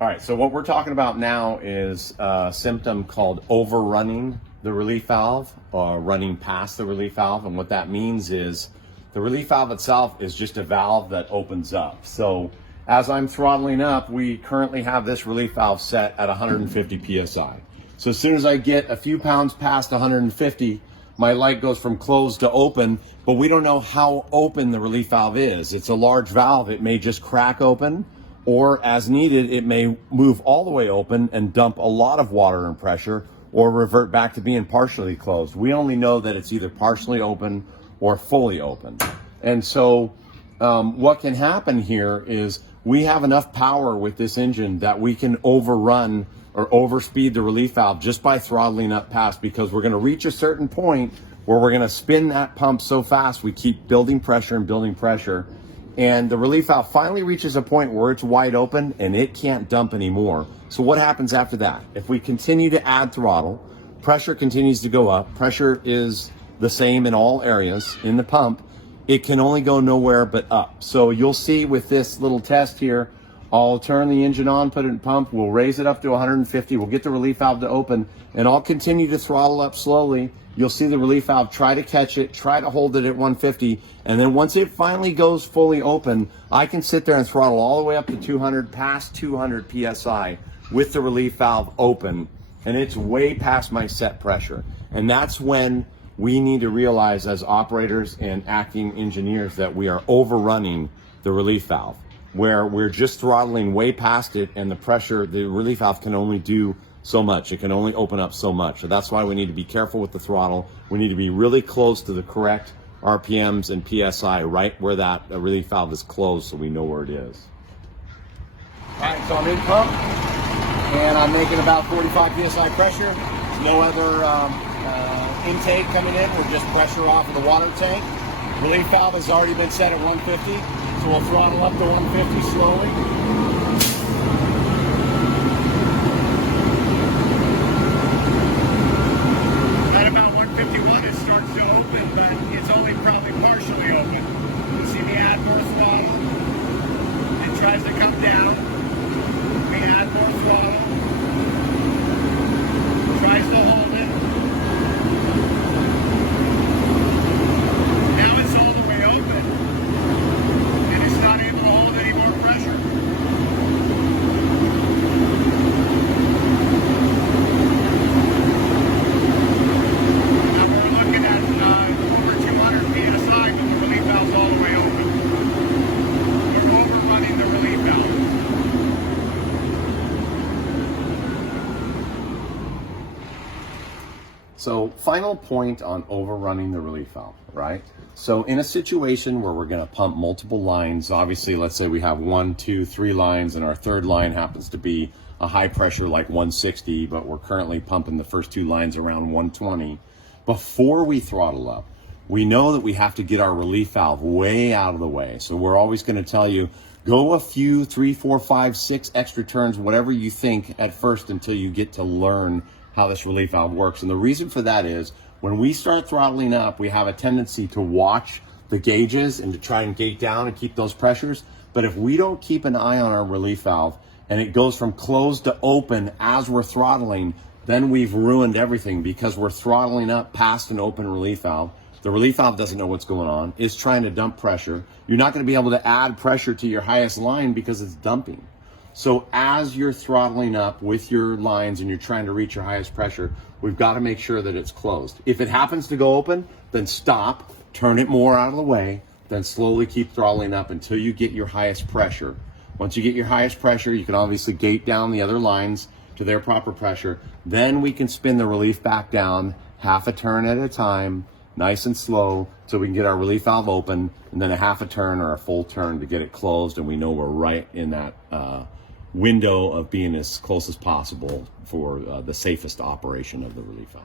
All right, so what we're talking about now is a symptom called overrunning the relief valve or running past the relief valve. And what that means is the relief valve itself is just a valve that opens up. So as I'm throttling up, we currently have this relief valve set at 150 PSI. So as soon as I get a few pounds past 150, my light goes from closed to open, but we don't know how open the relief valve is. It's a large valve. It may just crack open, or as needed, it may move all the way open and dump a lot of water and pressure, or revert back to being partially closed. We only know that it's either partially open or fully open. And so what can happen here is we have enough power with this engine that we can overrun or overspeed the relief valve just by throttling up past, because we're going to reach a certain point where we're going to spin that pump so fast we keep building pressure and building pressure. And the relief valve finally reaches a point where it's wide open and it can't dump anymore. So what happens after that? If we continue to add throttle, pressure continues to go up. Pressure is the same in all areas in the pump. It can only go nowhere but up. So you'll see with this little test here, I'll turn the engine on, put it in pump, we'll raise it up to 150, we'll get the relief valve to open, and I'll continue to throttle up slowly. You'll see the relief valve try to catch it, try to hold it at 150, and then once it finally goes fully open, I can sit there and throttle all the way up to 200, past 200 PSI with the relief valve open, and it's way past my set pressure. And that's when we need to realize as operators and acting engineers that we are overrunning the relief valve, where we're just throttling way past it, and the pressure, the relief valve can only do so much. It can only open up so much. So that's why we need to be careful with the throttle. We need to be really close to the correct RPMs and PSI, right where that relief valve is closed, so we know where it is. All right, so I'm in pump, and I'm making about 45 PSI pressure. There's no other intake coming in. We're just pressure off of the water tank. Relief valve has already been set at 150, so we'll throttle up to 150 slowly. Tries to come down, we add more throttle, tries to hold it. Now it's all the way open, and it's not able to hold any more pressure. Now we're looking at over 200 PSI, but the relief valve's all the way open. So final point on overrunning the relief valve, right? So in a situation where we're going to pump multiple lines, obviously, let's say we have 1, 2, 3 lines, and our third line happens to be a high pressure like 160, but we're currently pumping the first 2 lines around 120. Before we throttle up, we know that we have to get our relief valve way out of the way. So we're always going to tell you, go a few, 3, 4, 5, 6 extra turns, whatever you think at first, until you get to learn how this relief valve works. And the reason for that is when we start throttling up, we have a tendency to watch the gauges and to try and gate down and keep those pressures. But if we don't keep an eye on our relief valve and it goes from closed to open as we're throttling, then we've ruined everything, because we're throttling up past an open relief valve. The relief valve doesn't know what's going on, it's trying to dump pressure. You're not going to be able to add pressure to your highest line because it's dumping. So as you're throttling up with your lines and you're trying to reach your highest pressure, we've got to make sure that it's closed. If it happens to go open, then stop, turn it more out of the way, then slowly keep throttling up until you get your highest pressure. Once you get your highest pressure, you can obviously gate down the other lines to their proper pressure. Then we can spin the relief back down half a turn at a time, nice and slow, so we can get our relief valve open, and then a half a turn or a full turn to get it closed, and we know we're right in that window of being as close as possible for the safest operation of the relief valve.